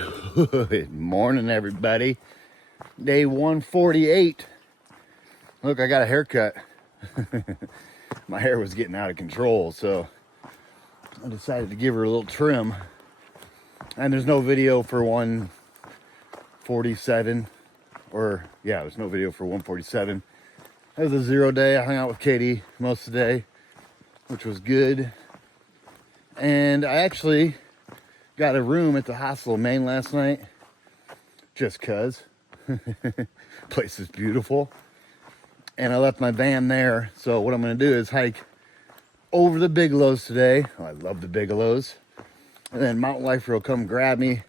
Good morning, everybody. Day 148. Look, I got a haircut. My hair was getting out of control, so I decided to give her a little trim. And there's no video for 147. There's no video for 147. It was a 0 day. I hung out with Katie most of the day, which was good. And I actually got a room at the Hostel of Maine last night, just cause. Place is beautiful. And I left my van there, so what I'm going to do is hike over the Bigelows today. Oh, I love the Bigelows. And then Mountain Life will come grab me,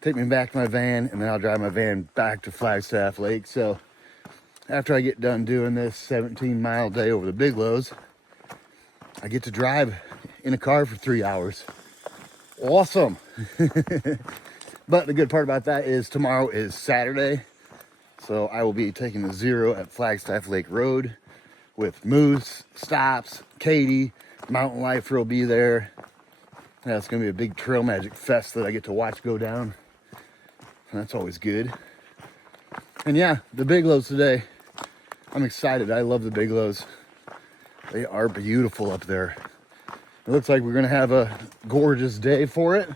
take me back to my van, and then I'll drive my van back to Flagstaff Lake. So after I get done doing this 17-mile day over the Bigelows, I get to drive in a car for 3 hours. Awesome. But the good part about that is tomorrow is Saturday. So I will be taking the 0 at Flagstaff Lake Road with Moose, Stops, Katie, Mountain Lifer will be there. Yeah, it's going to be a big Trail Magic Fest that I get to watch go down. And that's always good. And yeah, the Bigelows today. I'm excited. I love the Bigelows. They are beautiful up there. It looks like we're going to have a gorgeous day for it.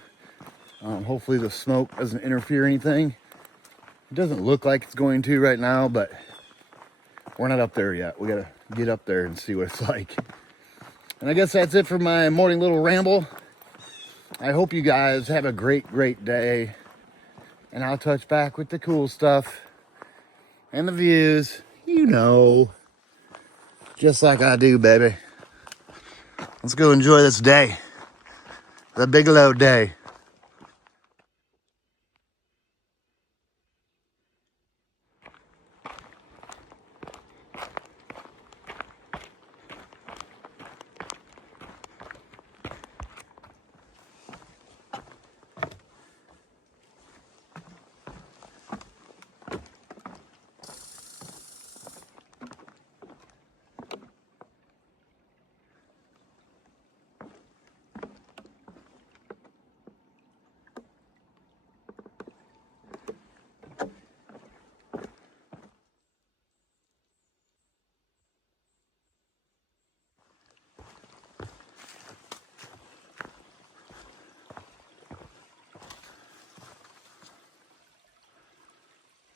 Hopefully the smoke doesn't interfere anything. It doesn't look like it's going to right now, but we're not up there yet. We got to get up there and see what it's like. And I guess that's it for my morning little ramble. I hope you guys have a great, great day. And I'll touch back with the cool stuff and the views, just like I do, baby. Let's go enjoy this day, the Bigelow day.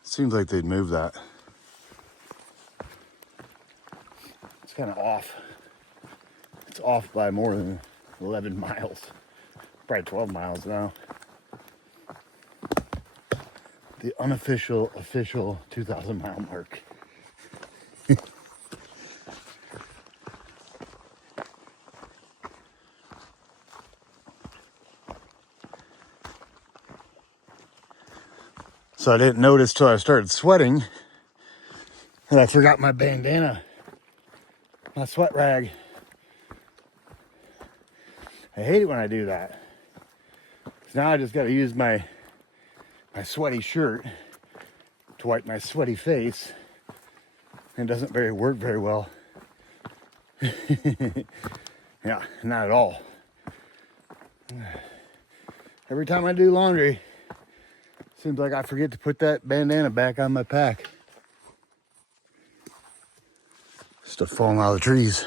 Seems like they'd move that. It's kind of off. It's off by more than 11 miles. Probably 12 miles now. The unofficial, official 2,000 mile mark. So I didn't notice till I started sweating that I forgot my bandana, my sweat rag. I hate it when I do that. So now I just got to use my sweaty shirt to wipe my sweaty face. It doesn't work very well. Yeah, not at all. Every time I do laundry, seems like I forget to put that bandana back on my pack. Stuff falling out of the trees.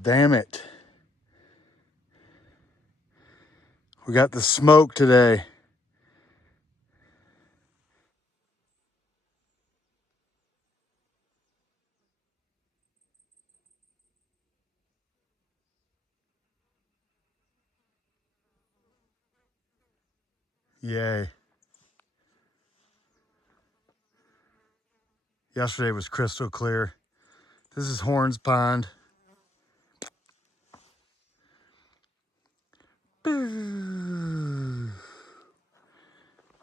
Damn it. We got the smoke today. Yay. Yesterday was crystal clear. This is Horns Pond.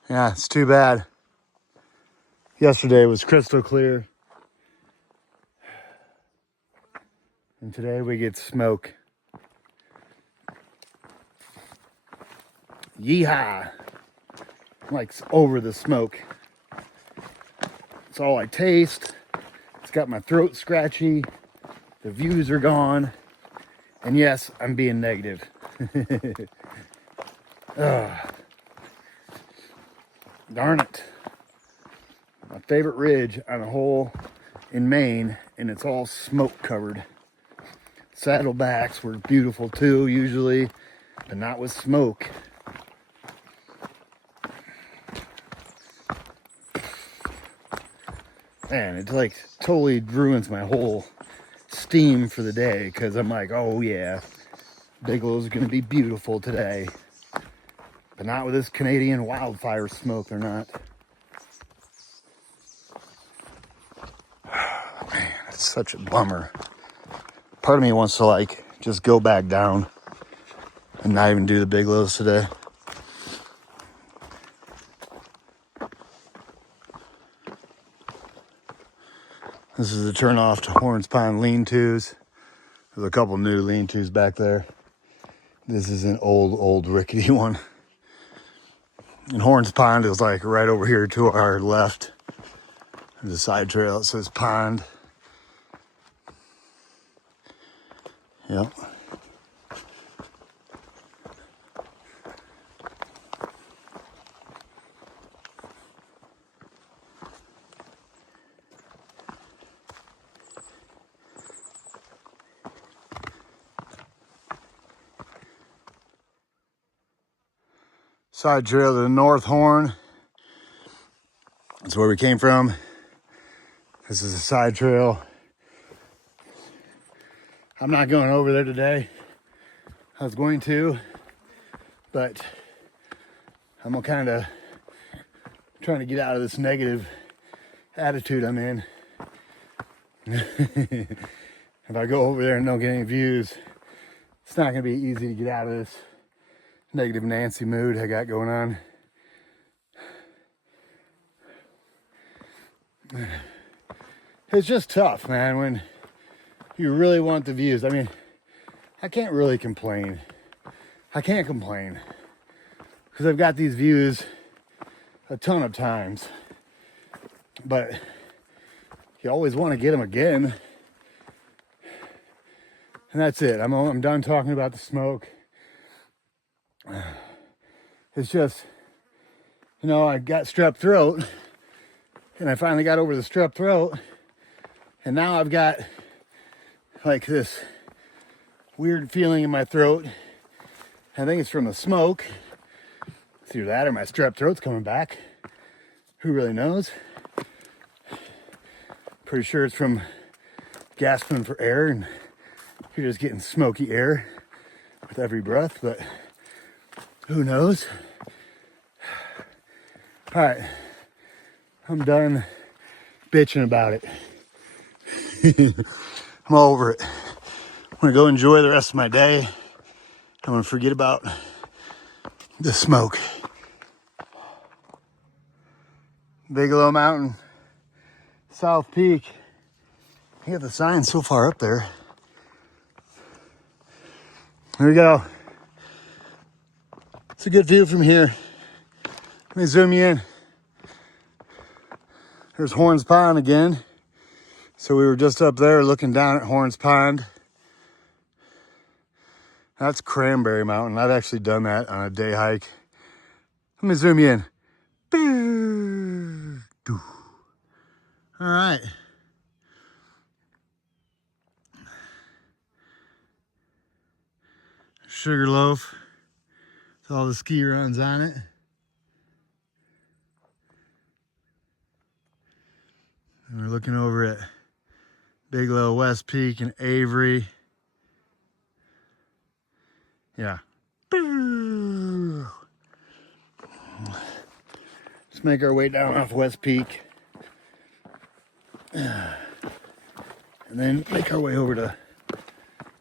Yeah, it's too bad. Yesterday was crystal clear. And today we get smoke. Yeehaw! I'm like over the smoke. It's all I taste. It's got my throat scratchy. The views are gone. And yes, I'm being negative. Darn it. My favorite ridge on a hole in Maine, and it's all smoke covered. Saddlebacks were beautiful too, usually, but not with smoke. Man, it like totally ruins my whole steam for the day, because I'm like, oh yeah, Bigelow's gonna be beautiful today. But not with this Canadian wildfire smoke, they're not. Man, it's such a bummer. Part of me wants to like just go back down and not even do the Bigelows today. This is the turn off to Horns Pond lean-tos. There's a couple new lean-tos back there. This is an old rickety one. And Horns Pond is like right over here to our left. There's a side trail that says pond. Yep. Side trail to the North Horn. That's where we came from. This is a side trail. I'm not going over there today. I was going to, but I'm kind of trying to get out of this negative attitude I'm in. If I go over there and don't get any views, it's not going to be easy to get out of this negative Nancy mood I got going on. It's just tough, man, when you really want the views. I mean, I can't really complain. I can't complain because I've got these views a ton of times, but you always want to get them again. And that's it. I'm done talking about the smoke. It's just, you know, I got strep throat, and I finally got over the strep throat, and now I've got like this weird feeling in my throat. I think it's from the smoke. It's either that or my strep throat's coming back. Who really knows? Pretty sure it's from gasping for air, and you're just getting smoky air with every breath, but who knows? All right, I'm done bitching about it. I'm over it. I'm gonna go enjoy the rest of my day. I'm gonna forget about the smoke. Bigelow Mountain, South Peak. You got the sign so far up there. There we go. It's a good view from here. Let me zoom you in. There's Horns Pond again. So we were just up there looking down at Horns Pond. That's Cranberry Mountain. I've actually done that on a day hike. Let me zoom you in. All right. Sugarloaf with all the ski runs on it. And we're looking over at Bigelow, West Peak, and Avery. Yeah. Let's make our way down off West Peak. And then make our way over to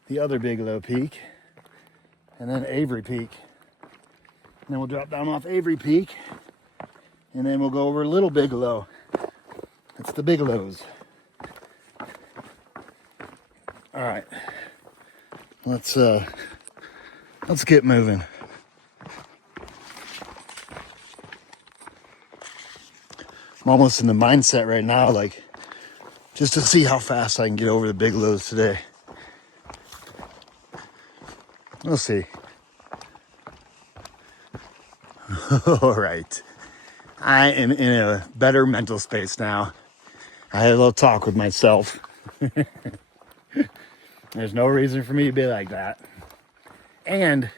the other Bigelow Peak, and then Avery Peak. And then we'll drop down off Avery Peak, and then we'll go over Little Bigelow. It's the Bigelows. All right, let's get moving. I'm almost in the mindset right now, like, just to see how fast I can get over the Bigelows today. We'll see. All right. I am in a better mental space now. I had a little talk with myself. There's no reason for me to be like that. And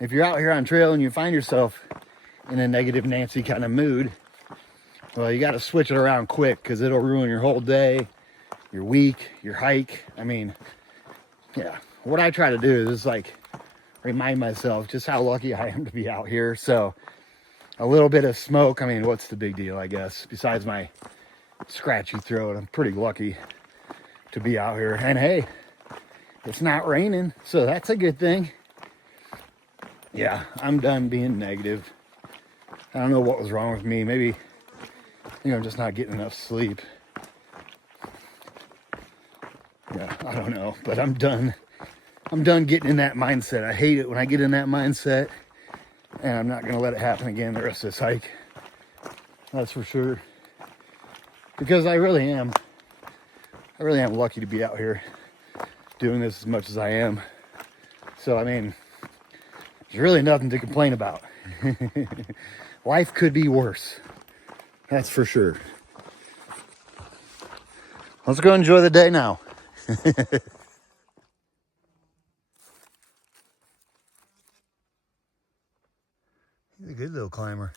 if you're out here on trail and you find yourself in a negative Nancy kind of mood, well, you got to switch it around quick, because it'll ruin your whole day, your week, your hike. I mean, yeah. What I try to do is like remind myself just how lucky I am to be out here. So a little bit of smoke, I mean, what's the big deal, I guess? Besides my scratchy throat, I'm pretty lucky to be out here. And hey, it's not raining, so that's a good thing. Yeah, I'm done being negative. I don't know what was wrong with me. Maybe, I'm just not getting enough sleep. Yeah, I don't know, but I'm done. I'm done getting in that mindset. I hate it when I get in that mindset, and I'm not going to let it happen again the rest of this hike. That's for sure. Because I really am lucky to be out here doing this as much as I am. So, I mean, there's really nothing to complain about. Life could be worse. That's for sure. Let's go enjoy the day now. He's a good little climber.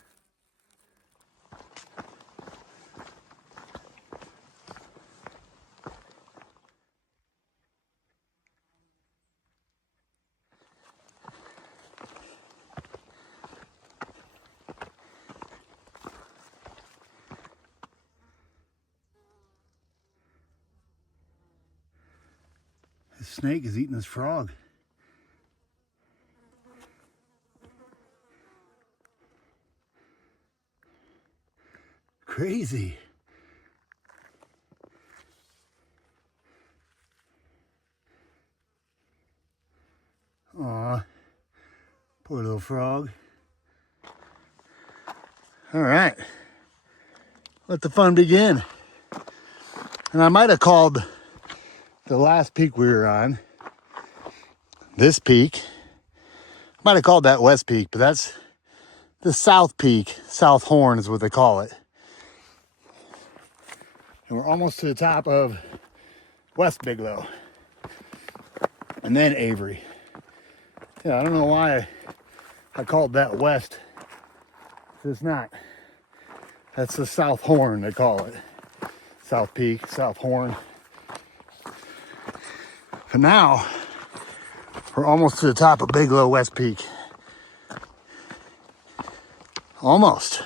This snake is eating this frog. Crazy. Aw, poor little frog. All right, let the fun begin. And I might have called the last peak we were on this peak. I might have called that West Peak, but that's the South Peak. South Horn is what they call it. And we're almost to the top of West Bigelow. And then Avery. Yeah, I don't know why I called that West. It's not. That's the South Horn, they call it. South Peak, South Horn. But now, we're almost to the top of Bigelow West Peak. Almost.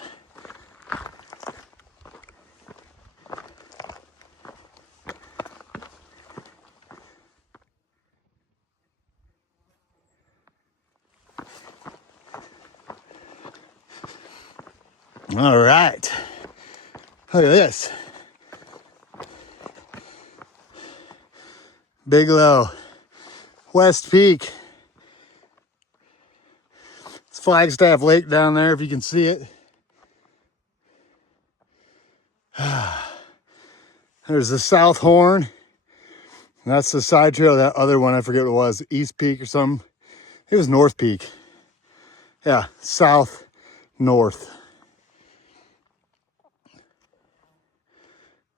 All right. Look at this. Bigelow West Peak. It's Flagstaff Lake down there, if you can see it. There's the South Horn. That's the side trail. That other one, I forget what it was, East Peak or something. It was North Peak. Yeah, south, north.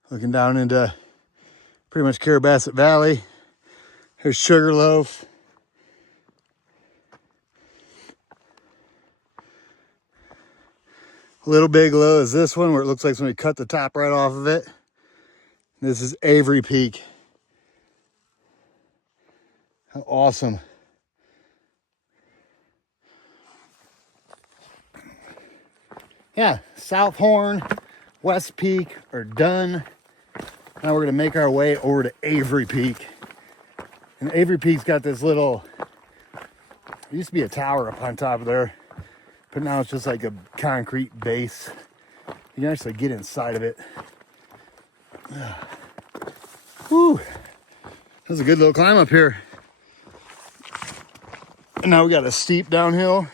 Looking down into pretty much Carabasset Valley. There's Sugarloaf. Little Bigelow is this one, where it looks like somebody cut the top right off of it. This is Avery Peak. How awesome. Yeah, South Horn, West Peak are done. Now we're gonna make our way over to Avery Peak. And Avery Peak's got this little, it used to be a tower up on top of there, but now it's just like a concrete base. You can actually get inside of it. Whew. That was a good little climb up here. And now we got a steep downhill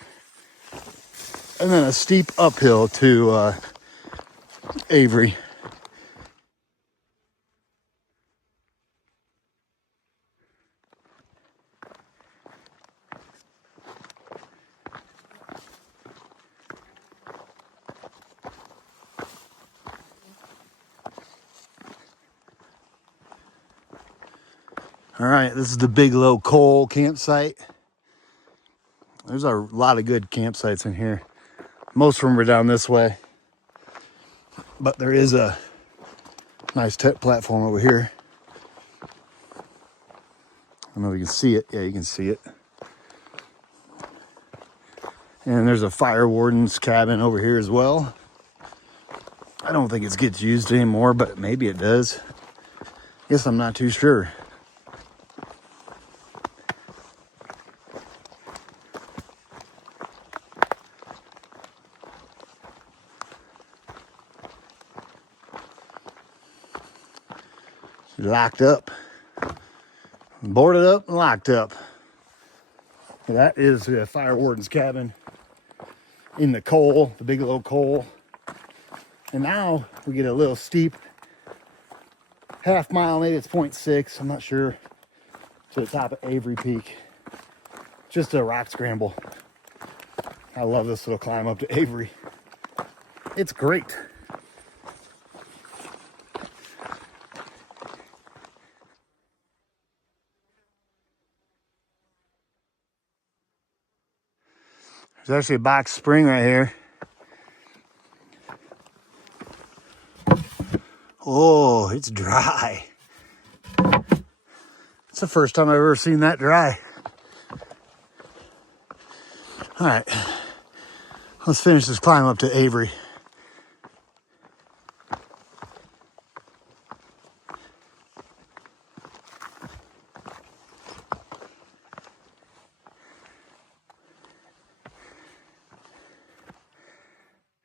and then a steep uphill to Avery. All right, this is the Bigelow coal campsite. There's a lot of good campsites in here. Most of them are down this way. But there is a nice platform over here. I don't know if you can see it. Yeah, you can see it. And there's a fire warden's cabin over here as well. I don't think it gets used anymore, but maybe it does. Guess I'm not too sure. Locked up, boarded up and locked up. That is the fire warden's cabin in the coal, the Bigelow coal. And now we get a little steep half mile, maybe it's 0.6, I'm not sure, to the top of Avery Peak. Just a rock scramble. I love this little climb up to Avery. It's great. There's actually a box spring right here. Oh, it's dry. It's the first time I've ever seen that dry. All right, let's finish this climb up to Avery.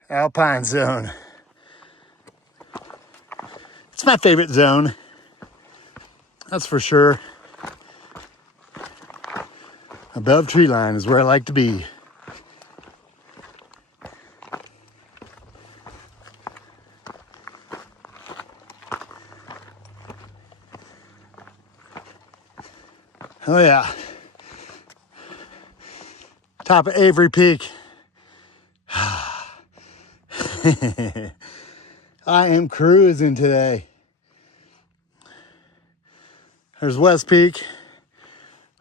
Alpine zone. It's my favorite zone. That's for sure. Above tree line is where I like to be. Oh yeah. Top of Avery Peak. I am cruising today. There's West Peak.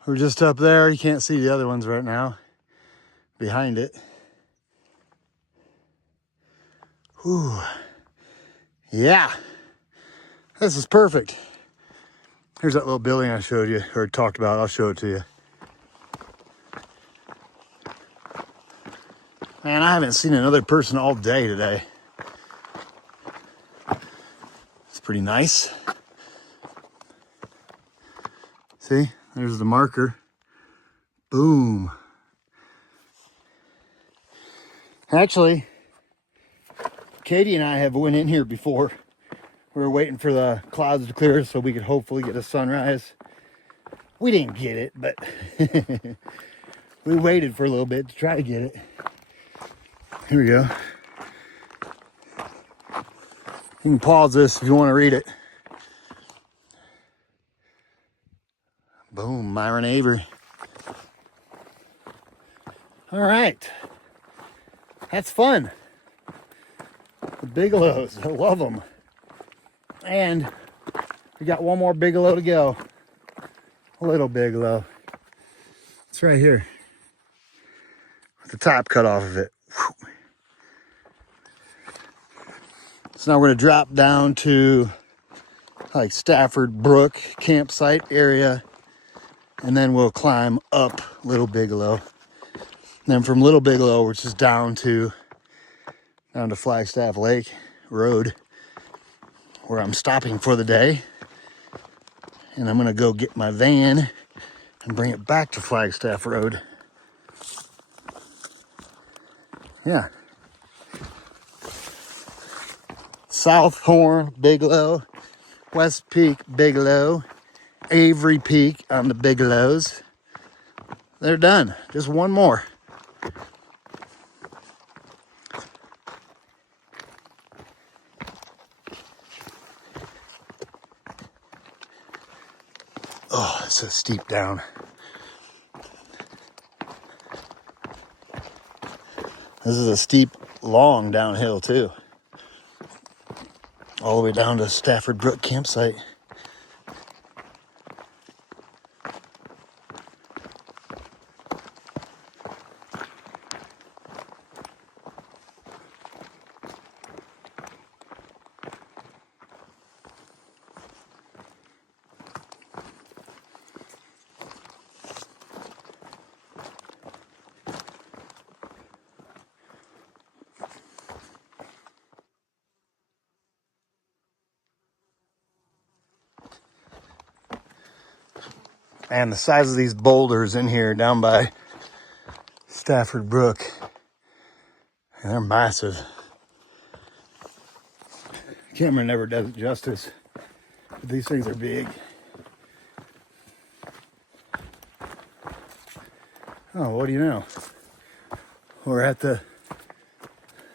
We're just up there. You can't see the other ones right now. Behind it. Whew. Yeah. This is perfect. Here's that little building I showed you, or talked about. I'll show it to you. Man, I haven't seen another person all day today. It's pretty nice. See, there's the marker. Boom. Actually, Katie and I have went in here before. We were waiting for the clouds to clear so we could hopefully get a sunrise. We didn't get it, but we waited for a little bit to try to get it. Here we go. You can pause this if you want to read it. Boom, Myron Avery. All right. That's fun. The Bigelows, I love them. And we got one more Bigelow to go. A little Bigelow. It's right here. With the top cut off of it. Whew. So now we're going to drop down to like Safford Brook campsite area. And then we'll climb up Little Bigelow. And then from Little Bigelow, which is down to Flagstaff Lake Road, where I'm stopping for the day. And I'm gonna go get my van and bring it back to Flagstaff Road. Yeah. South Horn, Bigelow, West Peak, Bigelow, Avery Peak on the Bigelows. They're done. Just one more. Oh, it's so steep down. This is a steep, long downhill too. All the way down to Safford Brook campsite. And the size of these boulders in here down by Safford Brook, and they're massive. Camera never does it justice, but these things are big. Oh, what do you know? We're at the,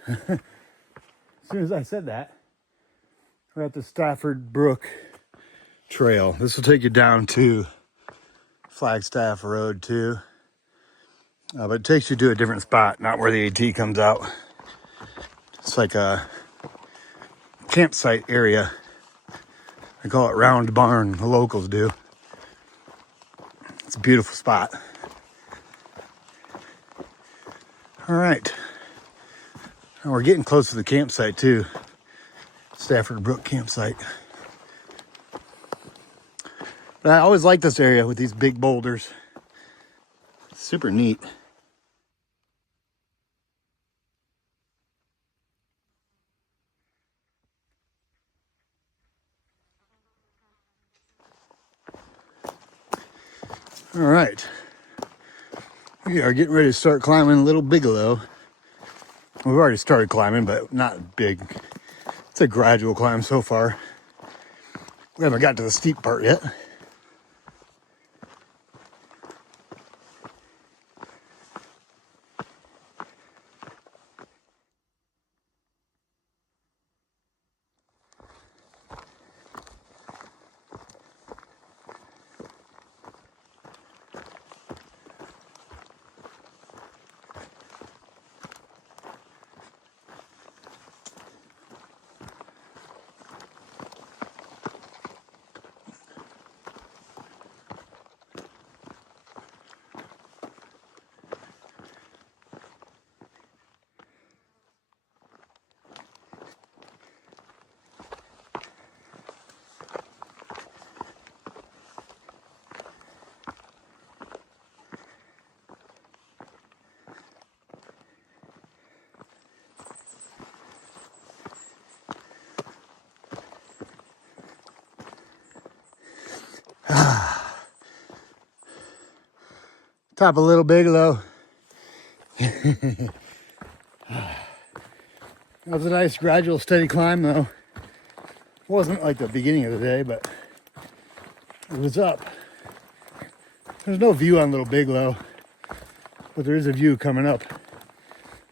as soon as I said that, we're at the Safford Brook Trail. This will take you down to Flagstaff Road too. But it takes you to a different spot, not where the AT comes out. It's like a campsite area. I call it Round Barn, the locals do. It's a beautiful spot. All right. And we're getting close to the campsite too. Safford Brook campsite. But I always like this area with these big boulders. Super neat. All right. We are getting ready to start climbing Little Bigelow. We've already started climbing, but not big. It's a gradual climb so far. We haven't got to the steep part yet. Top of Little Bigelow. That was a nice gradual steady climb though. Wasn't like the beginning of the day, but it was up. There's no view on Little Bigelow, but there is a view coming up.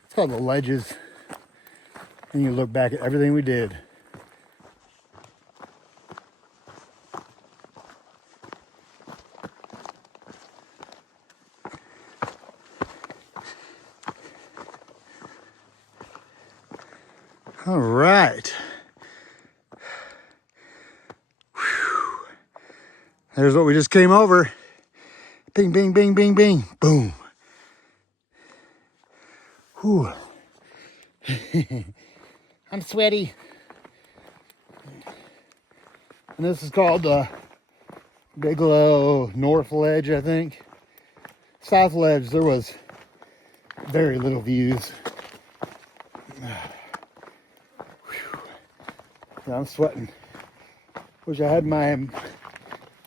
It's called the Ledges. And you look back at everything we did. All right. Whew. There's what we just came over. Bing, bing, bing, bing, bing. Boom. Whew. I'm sweaty. And this is called the Bigelow North Ledge, I think. South Ledge, there was very little views. I'm sweating. Wish I had my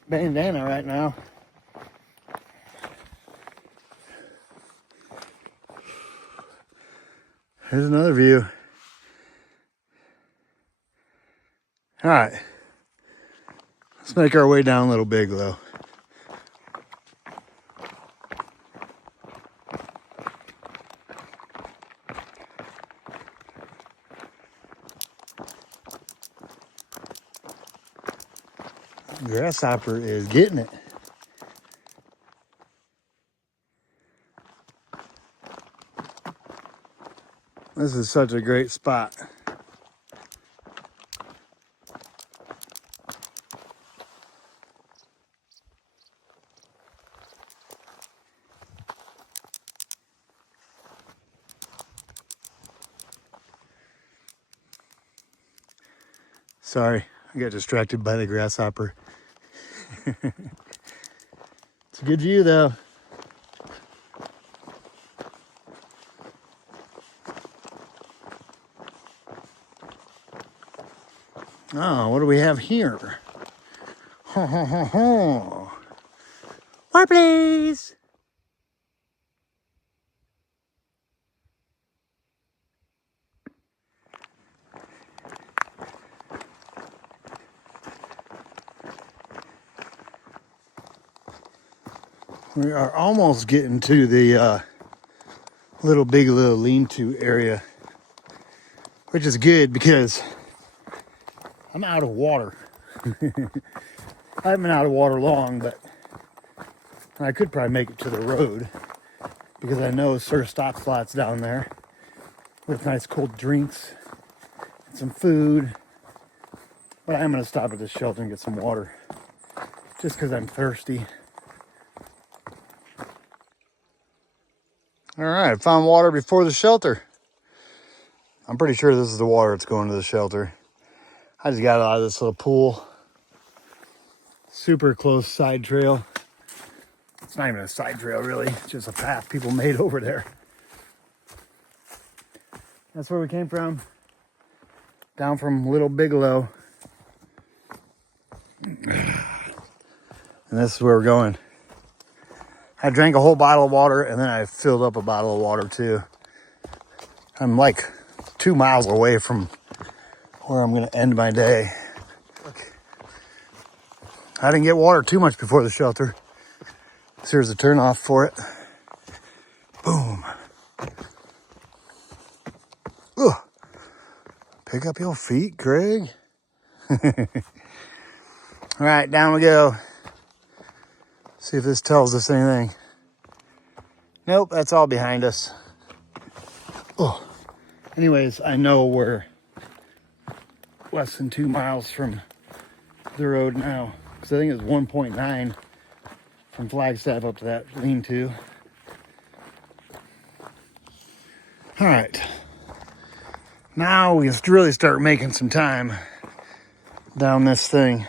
bandana right now. Here's another view. All right, let's make our way down Little Bigelow. Grasshopper is getting it. This is such a great spot. Sorry, I got distracted by the grasshopper. It's a good view though. Oh, what do we have here? Ho, ho, ho, ho. More, please. We are almost getting to the Little Bigelow lean-to area, which is good because I'm out of water. I haven't been out of water long, but I could probably make it to the road because I know Sir Stop Slots down there with nice cold drinks and some food. But I am going to stop at this shelter and get some water just because I'm thirsty. All right, found water before the shelter. I'm pretty sure this is the water that's going to the shelter. I just got out of this little pool. Super close side trail. It's not even a side trail, really. It's just a path people made over there. That's where we came from. Down from Little Bigelow. And this is where we're going. I drank a whole bottle of water and then I filled up a bottle of water too. I'm like 2 miles away from where I'm going to end my day. Look. I didn't get water too much before the shelter. So here's the turnoff for it. Boom. Ugh. Pick up your feet, Craig. All right, down we go. See if this tells us anything. Nope, that's all behind us. Oh. Anyways, I know we're less than 2 miles from the road now. Because I think it's 1.9 from Flagstaff up to that lean-to. All right. Now we can really start making some time down this thing.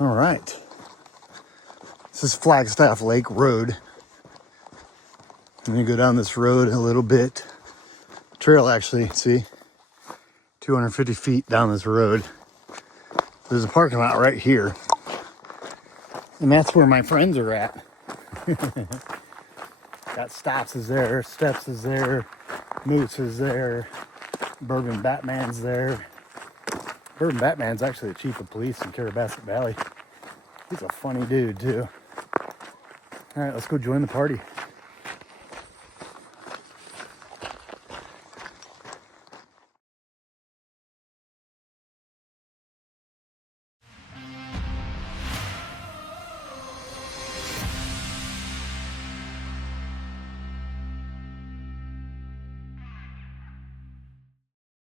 All right. This is Flagstaff Lake Road. I'm gonna go down this road a little bit. Trail, actually, see? 250 feet down this road. There's a parking lot right here. And that's where my friends are at. Got Stops is there, Steps is there, Moose is there, Bourbon Batman's there. Bourbon Batman's actually the chief of police in Carabasset Valley. He's a funny dude, too. All right, let's go join the party.